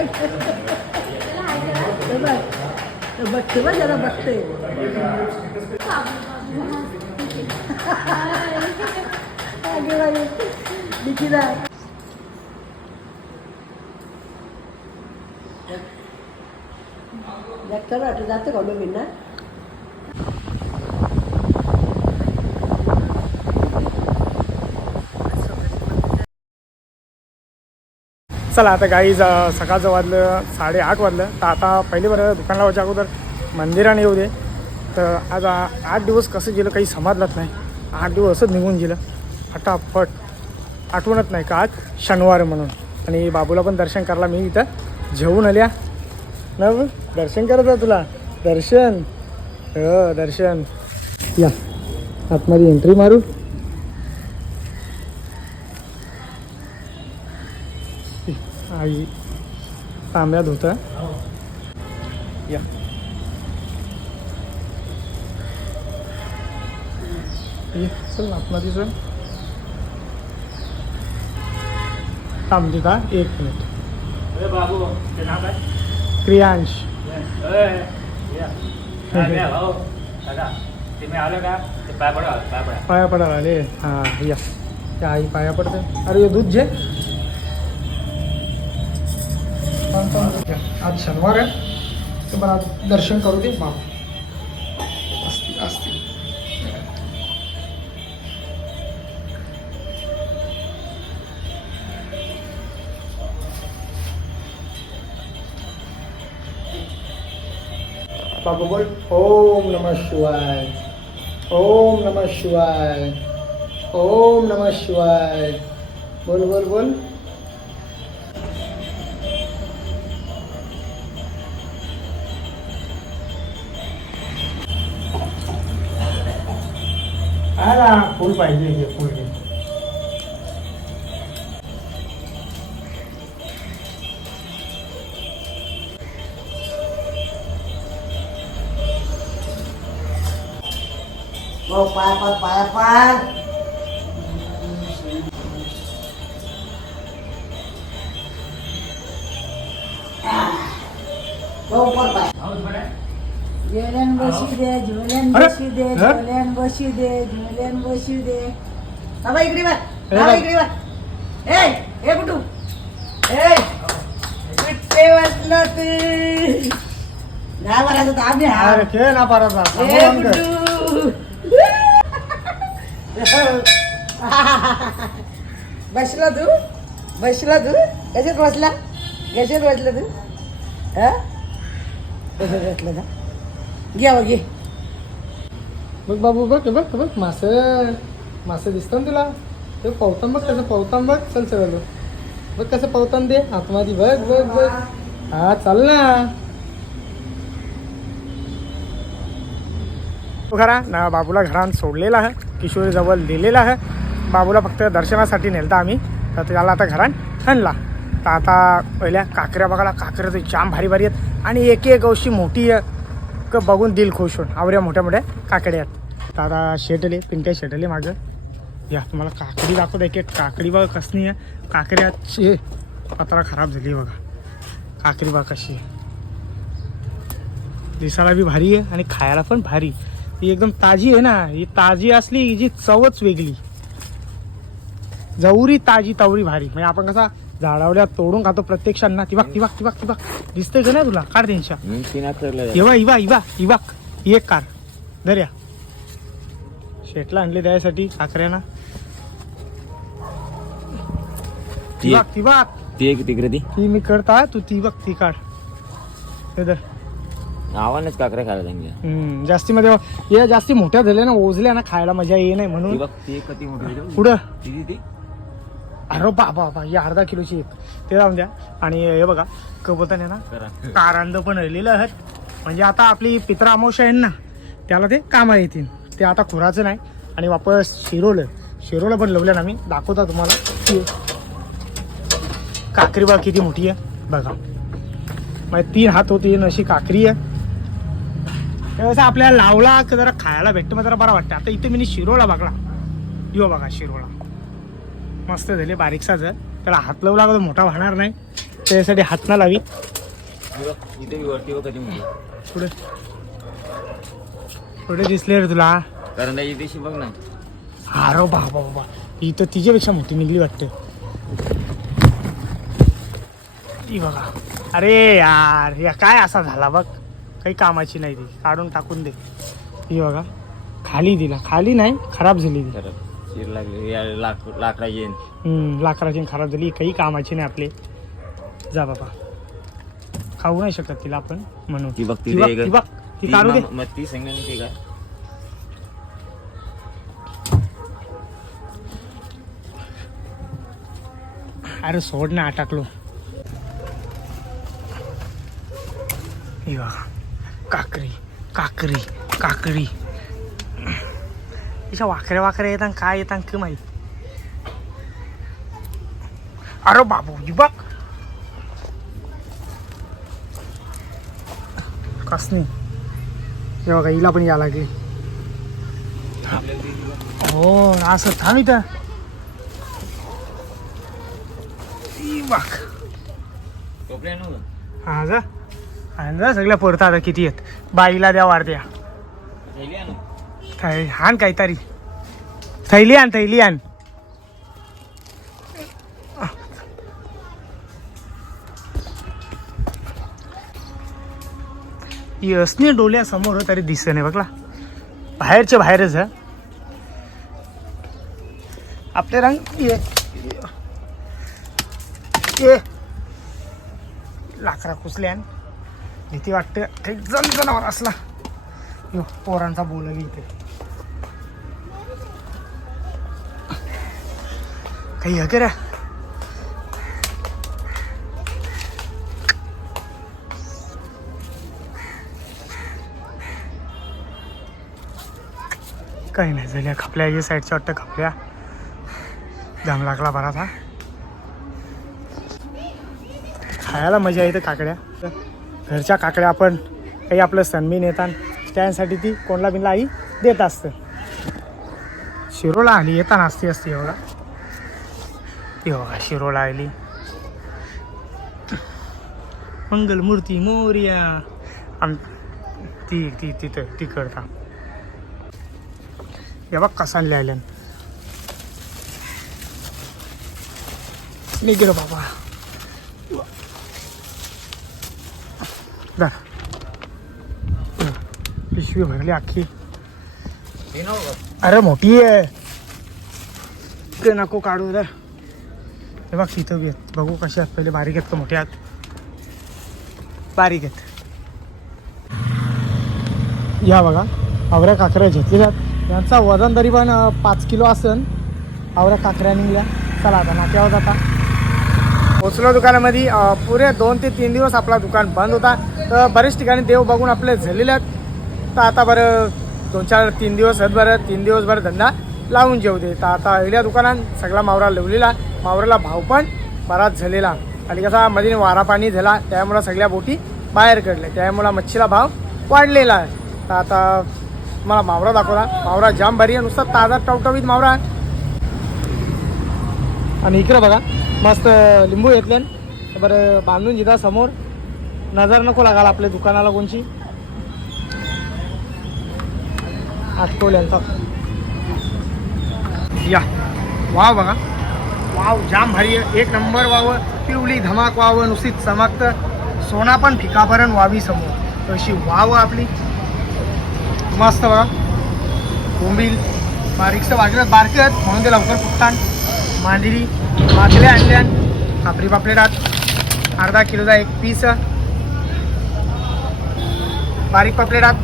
हे बघ हे बघते बघ जरा बघते अगे बाई, बिकीदार. डॉक्टर वाटत जातं का नवीन ना चला आता गाई जा सकाळचं वाजलं साडेआठ वाजलं. तर आता पहिले बरं दुकान लावायच्या अगोदर मंदिराने येऊ दे. तर आज आठ दिवस कसं गेलं काही समजलंच नाही. आठ दिवस असंच निघून गेलं. फटाफट. आठवणत नाही का आज? शनिवार म्हणून. आणि बाबूला पण दर्शन करायला मी इथं जेवून आल्या. ना दर्शन करायचं तुला? दर्शन. ह दर्शन. या. आतमध्ये एंट्री मारू. आई तांब्यात होतं. या. ये, चल ना आतमध्ये चल. थांब तिथा एक मिनिट. क्रियांश. का? पाय पडा आले. हां या. त्या आई पाया पडते अरे दूध जे आज शनिवार आहे. तर मला दर्शन करू दे मा असतील असतील. बाबू बोल. ओम नम शिवाय. ओम नम शिवाय. ओम नम शिवाय. बोल बोल बोल. फुल पाहिजे हे फुल. घे हो पाया पाड हो पण पाय झोल्यान बसू दे झोल्यान अरे, बसू दे अरे. झोल्यान बसू दे झोल्यान बसू दे बाबा इकडे बघ बाबा. इकडे बघ ए ए कुठू? ए कुठे बसलं ते? दहा बाराचा तर आम्ही हा. अरे खेळ ना ए बसला तू? बसला तू? कशात बसला? कशात बसला तू? हा? कशात बसला का घे बघ घे. बघ बाबू बघ बघ बघ. मासं मासं दिसतं ना तुला? ते पवतान बघ कसं पवतान बघ. चल चल बघ कसं पवतान दे आतमध्ये बघ बघ बघ. हा चल ना. तो खरा. ना बाबूला घरात सोडलेला आहे. किशोरीजवळ लिहिलेला आहे. बाबूला फक्त दर्शनासाठी नेलता आम्ही. तर त्याला आता घरात आणला. तर आता पहिल्या काकऱ्या बघायला काकऱ्या तर जाम भारी भारी आहेत. आणि एक एक अशी मोठी आहे. क बघून दिल खुश होऊन. आवऱ्या मोठ्या मोठ्या काकड्या आहेत. दादा आता शेटले पिंट्या शेटले मागं. या तुम्हाला काकडी दाखवत एक एक काकडी बघा कसली आहे. काकड्याची पत्रा खराब झाली बघा. काकडी बघा कशी आहे. दिसायला बी भारी आहे आणि खायला पण भारी. ही एकदम ताजी आहे ना. ही ताजी असली हिची चवच वेगळी. जवरी ताजी तवरी भारी. म्हणजे आपण कसा झाडावल्या तोडून खातो प्रत्यक्षात ना ती बघ ती बघ दिसतंय का नाही तुला? काढ त्यांच्या. इवा इवा इवा इवा ही एक कार धर्या शेटला आणली द्यायसाठी काकऱ्याना ती बघ ती ती एक तिकडे ती. ती मी करता तू ती बघ ती काढ. हे धर. नावानेच काकऱ्या खायला चांगल्या हम्म, जास्ती मध्ये या जास्ती मोठ्या झाल्या ना ओझल्या ना खायला मजा ये नाही ती म्हणून. बघ ती एक कधी मोठी. होती. पुढं. ती ती- ती. अरे बाबा बाबा ही अर्धा किलोची एक. ते जाऊन द्या. आणि हे बघा कबूतन ना करा. कारांद पण राहिलेलं आहे म्हणजे आता आपली पित्र अमावस्या आहे ना त्याला ते कामा येतील. ते आता खुराचं नाही. आणि वापस शिरोलं. शिरोलं पण लावलं ना मी दाखवता तुम्हाला. काकरी बघा किती मोठी आहे. बघा. म्हणजे तीन हात होती अशी काकरी आहे. कसं आपल्याला लावला की जरा खायला भेटतं मग जरा बरं वाटतं. आता इथे मी शिरोळा बघला यो बघा शिरोळा मस्त झाले बारीकसाच त्याला हात लावला का तो मोठा वाहणार नाही. त्याच्यासाठी हात ना लावी. पुढे. पुढे दिसले रे तुला. करंदाची दिवशी बघ ना. अरे बाबा बाबा ही तर तिच्यापेक्षा मोठी निघली वाटते. ती बघा. अरे यार या काय असा झाला बघ. काही कामाची नाही ती. काढून टाकून दे. ही बघा. खाली दिला. खाली नाही खराब झाली ती. शिर लागली या लाक लाकडाची हम्म, लाकडाची खराब झाली काही कामाची नाही आपले. जा बाबा. खाऊ नाही शकत तिला आपण म्हणून. ती बघ, ती बघ काढू दे. मग ती सांग ते काय अरे सोड ना अटकलो हे बघा. काकरी काकरी काकडी तिच्या वाकऱ्या वाकऱ्या येतात काय येतात की माहीत अरे बाबू बघ कस नाही हे बघा हिला पण या लागली हो असं थांब इथं ही जा सगळ्या पोरता आता किती आहेत बाईला द्या थैली आणू थै हान काहीतरी. थैली आण थैली आण. यसने डोल्यासमोर तरी दिसत नाही बघला. बाहेरचे बाहेरच हा. आपले रंग ये ये. लाकडा कुसल्यान भीती वाटते. काही जण जनावर असला. पोरांचा बोलवी इथे. काही हे काही नाही झाल्या. खपल्या या साईडच्या वाटतं खपल्या. जाम लागला बरा था खायला मजा येते काकड्या. घरच्या काकड्या आपण काही आपलं सणबीन येतात त्यांसाठी ती कोणला बिनला आई देत असतं. शिरोला आली येताना असते असते एवढा. ती बघा शिरोला आली मंगलमूर्ती मोर्या. आम ती ती तिथं ती करता हे बघ कसा लिहायला. मी गेलो बाबा. हं. पिशवी भरली हे बघ. अरे मोठी आहे. ते नको काढू दर हे बघ तिथं बी आहेत बघू कसे आहेत. पहिले बारीक आहेत का मोठे आहेत? बारीक आहेत. या बघा आवऱ्या काकऱ्या घेतलेल्या आहेत. यांचा वजन तरी पण पाच किलो असन. आवऱ्या काकऱ्या निघल्या. चला आता नाक्यावर जाता. पोचलो दुकानामध्ये. पुरे दोन ते तीन दिवस आपला दुकान बंद होता. तर बरेच ठिकाणी देव बघून आपले झालेले आहेत. तर आता बरं दोन चार तीन दिवस आहेत बरं. तीन दिवस बरं धंदा लावून जेवते दे. तर आता पहिल्या दुकानात सगळा मावरा लावलेला. मावराला भाव पण बराच झालेला. आणि कसा मध्ये वारा पाणी झाला त्यामुळं सगळ्या बोटी बाहेर काढल्या. त्यामुळं मच्छीला भाव वाढलेला आहे. तर आता मला मावरा दाखवला मावरा जाम भारी आहे. नुसता ताजा टवटवीत मावरा. आहे आणि इकडं बघा मस्त लिंबू घेतले बरं बांधून जिदा समोर. नजर नको लागाल आपल्या दुकानाला कोणची. आठवल्यांचा या. वाव बघा. वाव जाम भारी आहे. एक नंबर वावं पिवली धमाक वावं नुसती चमकतं. सोना पण फिकाभरण वावी समोर. तशी वाव आपली. मस्त बघा कोंबील बारीकचं वाजलं बारकत. आहेत म्हणून ते लवकर फुटतात मांदिरी माकल्या आणल्या खापरी पापलेटात. अर्धा किलोचा एक पीस बारीक पापलेटात.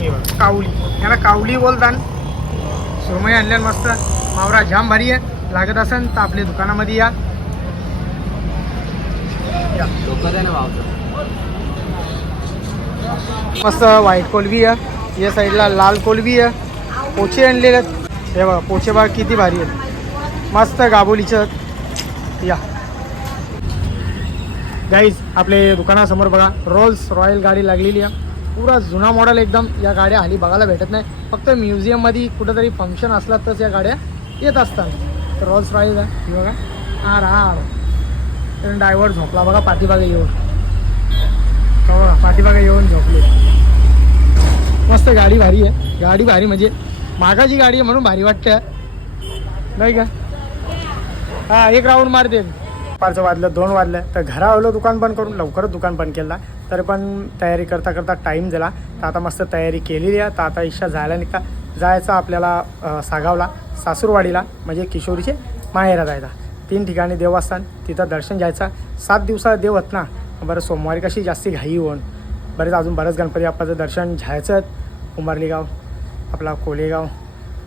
हे कावली. याला कावली बोलतात सुरमई आणल्यान मस्त. मावरा जाम भारी आहे. लागत असेल तर आपल्या दुकानामध्ये या. मस्त व्हाईट कोलबी आहे. या साईडला लाल कोलबी आहे. पोचे आणलेले आहेत. हे बघा पोचे बघा किती भारी आहेत. मस्त गाबोलीचे आहेत. या. गाईज आपले दुकानासमोर बघा रोल्स रॉयल गाडी लागलेली आहे. पुरा जुना मॉडेल एकदम. या गाड्या हल्ली बघायला भेटत नाही. फक्त म्युझियममध्ये कुठंतरी फंक्शन असला तरच या गाड्या येत असतात. तर रोल्स रॉयल आहे ही बघा. आर आर डायव्हर झोपला बघा पाठीमागे येऊन. हो बघा पाठीमागे येऊन झोपले. मस्त गाडी भारी आहे. गाडी भारी म्हणजे मागाची गाडी आहे म्हणून भारी वाटते नाही का? हा एक राऊंड मारते दुपारचं वाजलं दोन वाजलं. तर घरा आलो दुकान बंद करून लवकरच दुकान बंद केला. तर पण तयारी करता करता टाईम झाला. तर आता मस्त तयारी केलेली आहे. तर आता इच्छा जायला निघता. जायचं आपल्याला सागावला. सासूरवाडीला म्हणजे किशोरीचे माहेरा जायचा तीन ठिकाणी देवस्थान तिथं दर्शन घ्यायचा. सात दिवसात देव होत ना. बरं सोमवारी कशी जास्ती घाई होऊन. बरेच अजून बरंच गणपती बाप्पाचं दर्शन घ्यायचं. उंबरली गाव आपला कोलेगाव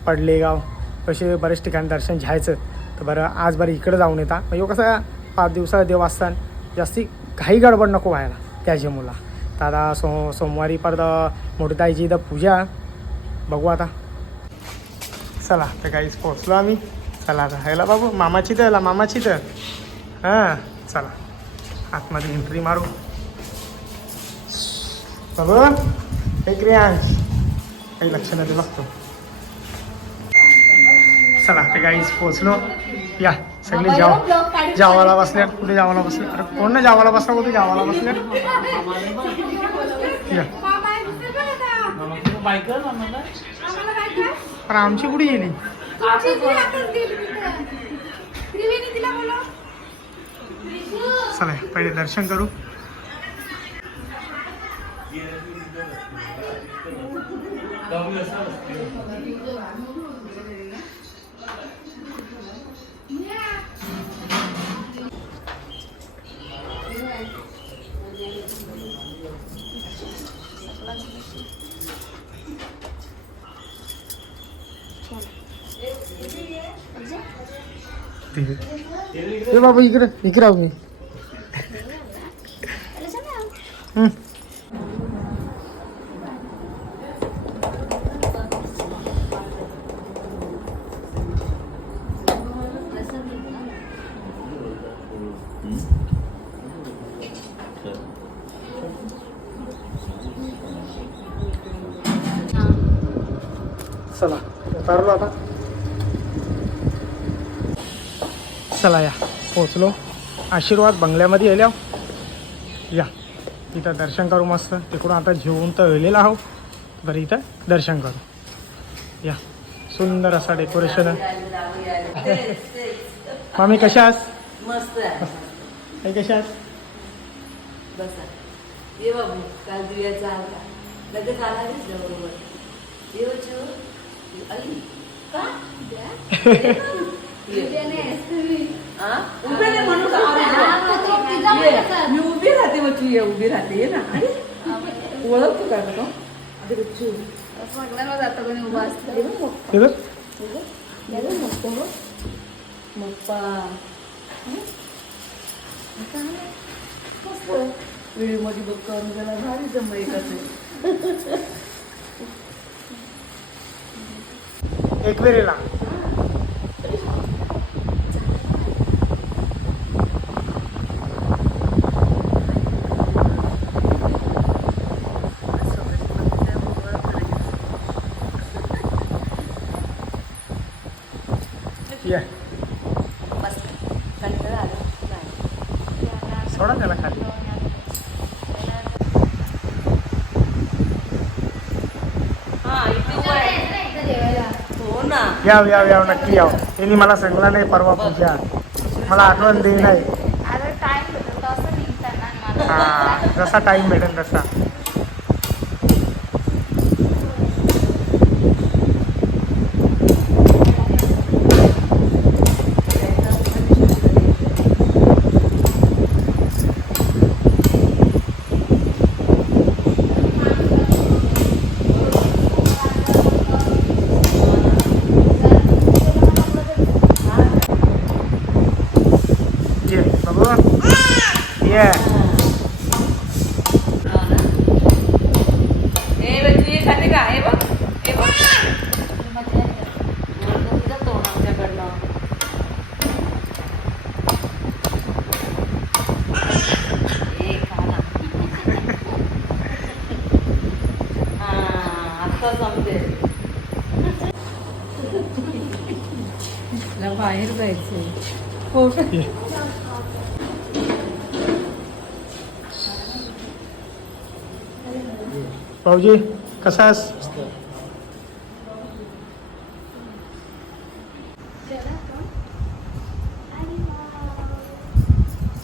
पडलेगाव असे बरेच ठिकाणी दर्शन घ्यायचं. तर बरं आज बरं इकडं जाऊन येता. म्हणजे कसं पाच दिवसात देवस्थान जास्ती घाई गडबड नको व्हायला त्याची मुला. तर आता सो सोमवारी परत मोठीताईची इथं पूजा. बघू आता. चला तर काहीच पोचलो आम्ही. चला आता ह्याला बाबू. मामाची तर मामाची तर हां चला. आतमध्ये एंट्री मारू. बाबू एक रियांश काही लक्ष नाही लागतो चला ते काहीच पोचलो या सगळे जाव जावाला बसल्या कुठे जावाला बसले अरे कोण ना जावाला बसला कुठे जावाला बसल्या या. पण आमची कुठे गेली? चला पहिले दर्शन करू. ए बाबा इकडे इकडे राहू मी हं. चला उतारलो आता चला या. पोचलो आशीर्वाद बंगल्यामध्ये येल्या या. इथं दर्शन करू मस्त. तिकडून आता जेवून तर येलेला आहो बरं इथं दर्शन करू. या. सुंदर असा डेकोरेशन आहे मामी कशा आहात? मस्त आहे. कशा आहात? बसा. ये बाबू काल आला. लगेच आला बरोबर? का? हा? उभे नाही म्हणून मी उभी राहते बच्चू ये उभी राहते ये ना अरे ओळखतो का तो? अरे बच्चू ये बघ मप्पा. तिथं ये मप्पा मप्पा मस्त व्हिडिओमध्ये बघ करून गेला भारी जमलं एक वेळेला या मस्त कंटाळा आला नाही. सोडा त्याला खाली हा इथे वर. हो ना याव याव याव नक्की याव. त्यांनी मला सांगला नाही परवा पूजा. मला आठवण देई नाही हा जसा टाइम भेटेल तसा ये बाबू ये ए बच्चू ये खाते का हे बघ हे बघ वरनं तुझं तोंड आमच्याकडनं ए खा ना हा आता समजेल बाहेर जायचं हो ये भाऊजी कसा आहेस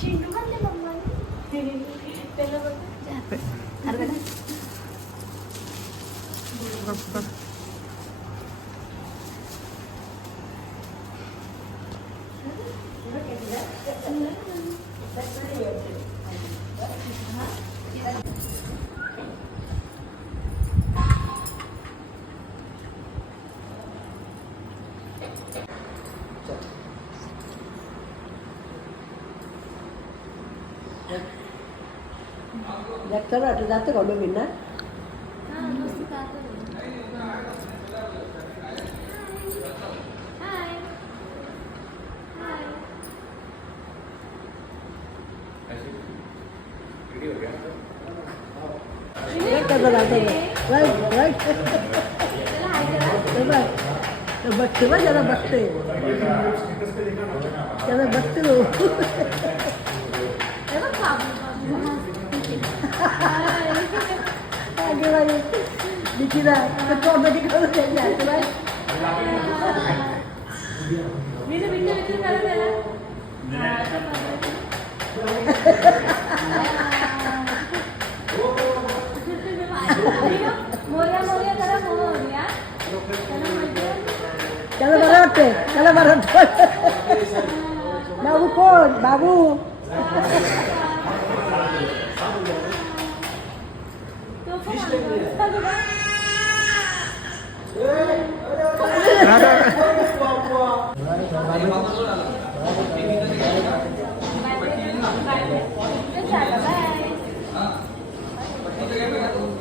चेंडू बांधले मम्माने त्याला बघ चला वाटलं जातं का मी ना हां मस्त जातो हाय हाय कसं जातं राईट राईट त्याला हाय करा बघते बा त्याला बघते त्याला बघते हो हे बघ बाबू बाबू निकिता कॉमेडी करून द्यायची आहे तुला मी तर विचार विचार करा त्याला मोर्या मोर्या करा मोर्या त्याला म्हणते त्याला बरं वाटते त्याला बरं वाटतं बाबू कोण बाबू 来来来，来来来，来来来，来来来，来来来，来来来，来来来，来来来，来来，